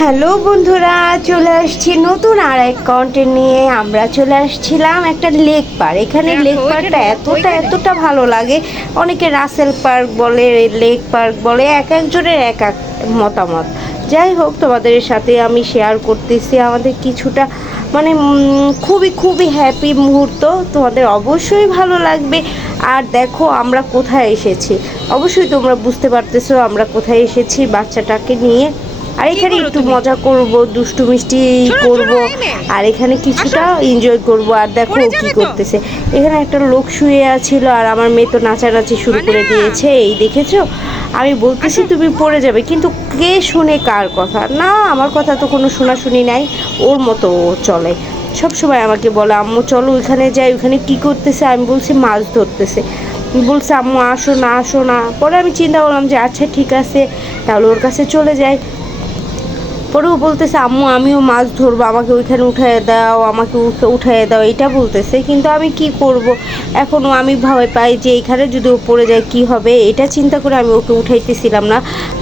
Hello বন্ধুরা, চলে আসছি নতুন আর এক কন্টেন্ট নিয়ে। আমরা চলে আসছিলাম একটা লেক পার্ক। এখানে লেক পার্কটা এতটা ভালো লাগে। অনেকে রাসেল পার্ক বলে, লেক পার্ক বলে, এক একজনের এক এক মতামত। যাই হোক, তোমাদের সাথে আমি শেয়ার করতেছি আমাদের কিছুটা মানে খুবই খুবই হ্যাপি মুহূর্ত। তোমাদের অবশ্যই ভালো লাগবে। আর দেখো আমরা কোথায় এসেছি, অবশ্যই তোমরা বুঝতে পারতেছো আমরা কোথায় এসেছি বাচ্চাটাকে নিয়ে। আর এখানে একটু মজা করব, দুষ্টু মিষ্টি করব, আর এখানে কিছুটা এনজয় করব। আর দেখো কি করতেছে, এখানে একটা লোক শুয়ে আছিল আর আমার মেয়ে তো নাচানাচি শুরু করে দিয়েছে। এই দেখেছো, আমি বলতেছি তুমি পড়ে যাবে, কিন্তু কে শুনে কার কথা? না, আমার কথা তো কোনো শোনাশুনি নাই, ওর মতো ও চলে। সবসময় আমাকে বলে আম্মু চলো ওইখানে যাই। ওইখানে কি করতেছে? আমি বলছি মাছ ধরতেছে। বলছে আম্মু আসো না আসো না। পরে আমি চিন্তা করলাম যে আচ্ছা ঠিক আছে, তাহলে ওর কাছে চলে যাই। পরেও বলতেছে আম্মু আমিও মাছ ধরবো, আমাকে ওইখানে উঠাইয়ে দাও, আমাকে উঠাইয়ে দাও, এটা বলতেছে। কিন্তু আমি কি করব, এখনও আমি ভয় পাই যে এখানে যদি ও পড়ে যায় কি হবে, এটা চিন্তা করে আমি ওকে উঠাইতেছিলাম না।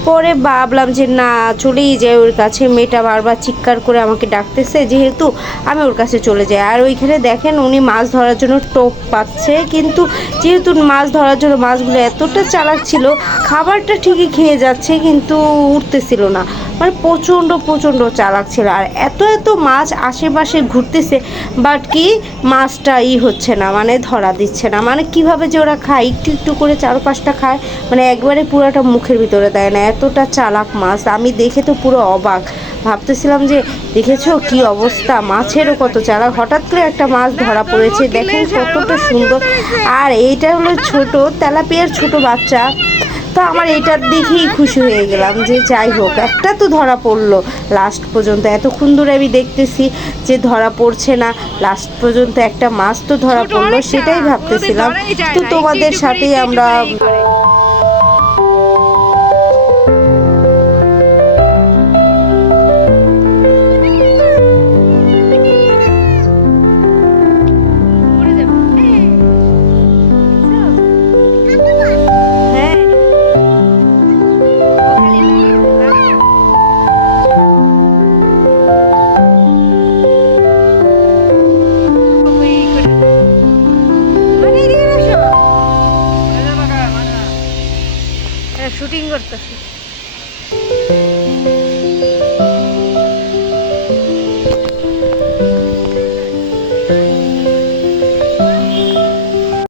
পরে ভাবলাম যে না, চলেই যাই ওর কাছে। মেয়েটা বারবার চিৎকার করে আমাকে ডাকতেছে, যেহেতু আমি ওর কাছে চলে যাই। আর ওইখানে দেখেন উনি মাছ ধরার জন্য টোপ পাচ্ছে, কিন্তু যেহেতু মাছ ধরার জন্য মাছগুলো এতটা চালাক ছিল, খাবারটা ঠিকই খেয়ে যাচ্ছে কিন্তু উঠতেছিল না। মানে প্রচণ্ড চালাক ছিল। আর এত মাছ আশেপাশে ঘুরতেছে, বাট কি মাছটা হচ্ছে না, মানে ধরা দিচ্ছে না। মানে কিভাবে যে ওরা খায়, একটু একটু করে 4-5টা খায়, মানে একবারে পুরোটা মুখের ভিতরে দেয় না। এতটা চালাক মাছ, আমি দেখে তো পুরো অবাক। ভাবতেছিলাম যে দেখেছো কি অবস্থা, মাছেরও কত চালাক। হঠাৎ করে একটা মাছ ধরা পড়েছে, দেখেন কতটা সুন্দর। আর এইটা হলো ছোট তেলাপিয়ার ছোট বাচ্চা। তো আমার এটা দেখেই খুশি হয়ে গেলাম যে যাই হোক একটা তো ধরা পড়লো লাস্ট পর্যন্ত। এতক্ষণ ধরে আমি দেখতেছি যে ধরা পড়ছে না, লাস্ট পর্যন্ত একটা মাছ তো ধরা পড়লো, সেটাই ভাবতেছিলাম। তো তোমাদের সাথেই আমরা শুটিং করতেছি।